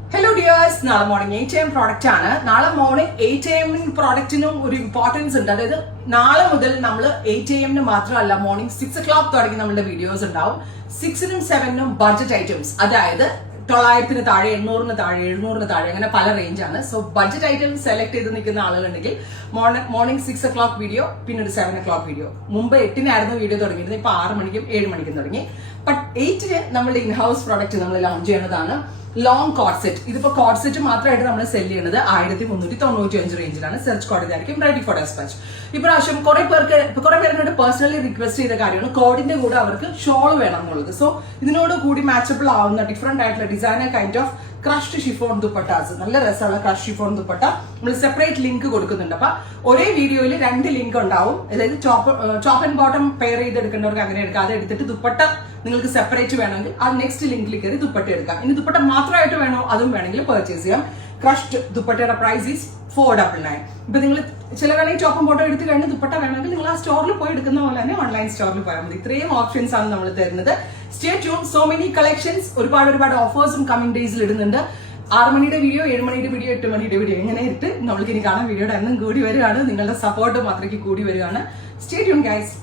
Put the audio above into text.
Hello dears, നാളെ morning 8 AM product ആണ്. നാളെ മോർണിംഗ് 8 AM പ്രോഡക്റ്റിനും ഒരു ഇമ്പോർട്ടൻസ് ഉണ്ട്. അതായത് നാളെ മുതൽ നമ്മൾ 8 AM മാത്രമല്ല മോർണിംഗ് 6 o'clock തുടങ്ങി നമ്മളുടെ വീഡിയോസ് ഉണ്ടാവും. 6നും 7നും ബഡ്ജറ്റ് ഐറ്റംസ്, അതായത് 900-ന് താഴെ, 800-ന് താഴെ, 700-ന് താഴെ, അങ്ങനെ പല റേഞ്ചാണ്. സോ ബഡ്ജറ്റ് ഐറ്റംസ് സെലക്ട് ചെയ്ത് നിൽക്കുന്ന ആളുകളുണ്ടെങ്കിൽ മോർണിംഗ് 6 o'clock വീഡിയോ, പിന്നെ ഒരു 7 o'clock വീഡിയോ. മുമ്പ് 8-നായിരുന്നു വീഡിയോ തുടങ്ങിയിരുന്നത്, ഇപ്പൊ 6 മണിക്കും 7 മണിക്കും തുടങ്ങി. ബട്ട് 8-ന് നമ്മുടെ ഇൻഹൗസ് പ്രോഡക്റ്റ് നമ്മൾ ലോഞ്ച് ചെയ്യുന്നതാണ്. Long code set. ഇതിപ്പോ കോഡ് സെറ്റ് മാത്രമായിട്ട് നമ്മൾ സെല് ചെയ്യുന്നത് 1395 റേഞ്ചിലാണ്. സെർച്ച് കോഡ് ഇതായിരിക്കും, റെഡി ഫോർ ഡെസ്പാച്ച്. ഇപ്രാവശ്യം കുറെ പേരിനോട് പേഴ്സണലി റിക്വസ്റ്റ് ചെയ്ത കാര്യമാണ് കോഡിന്റെ കൂടെ അവർക്ക് ഷോൾ വേണം എന്നുള്ളത്. സോ ഇതിനോട് കൂടി മാച്ചബിൾ ആവുന്ന ഡിഫറെന്റ് ആയിട്ടുള്ള designer kind of crushed chiffon dupattas, നല്ല രസമുള്ള ക്രഷ് ഷിഫോൺ ദുപ്പട്ട നമ്മൾ സെപ്പറേറ്റ് ലിങ്ക് കൊടുക്കുന്നുണ്ട്. അപ്പൊ ഒരേ വീഡിയോയിൽ 2 ലിങ്ക് ഉണ്ടാവും. അതായത് ടോപ്പ് ആൻഡ് ബോട്ടം പെയർ ചെയ്തെടുക്കേണ്ടവർക്ക് അങ്ങനെ എടുക്കാം. അത് എടുത്തിട്ട് ദുപ്പട്ട നിങ്ങൾക്ക് സെപ്പറേറ്റ് വേണമെങ്കിൽ ആ നെക്സ്റ്റ് ലിങ്കിൽ കയറി ദുപ്പട്ട എടുക്കാം. ഇനി ദുപ്പട്ട മാത്രമായിട്ട് വേണോ അതും വേണമെങ്കിൽ പർച്ചേസ് ചെയ്യാം. ക്രഷ്ഡ് ദുപ്പട്ടയുടെ പ്രൈസ് ഈസ് 499. ഇപ്പൊ നിങ്ങൾ ചില വേണമെങ്കിൽ ടോപ്പും ബോട്ടം എടുത്ത് കഴിഞ്ഞ് ദുപ്പട്ട വേണമെങ്കിൽ നിങ്ങൾ ആ സ്റ്റോറിൽ പോയി എടുക്കുന്ന പോലെ തന്നെ ഓൺലൈൻ സ്റ്റോറിൽ പോയാൽ മതി. ഇത്രയും ഓപ്ഷൻസ് ആണ് നമ്മൾ തരുന്നത്. Stay tune, so many collections. ഒരുപാട് ഓഫേഴ്സും കമ്മിങ് ഡേയ്സിൽ ഇടുന്നുണ്ട്. 6 മണിയുടെ വീഡിയോ, 7 മണിയുടെ വീഡിയോ, 8 മണിയുടെ വീഡിയോ, ഇങ്ങനെ ഇട്ട് നമ്മൾക്ക് ഇനി കാണാൻ വീഡിയോയുടെ എണ്ണം കൂടി വരികയാണ്. നിങ്ങളുടെ സപ്പോർട്ടും അത്രയ്ക്ക് കൂടി വരികയാണ്. Stay tune guys.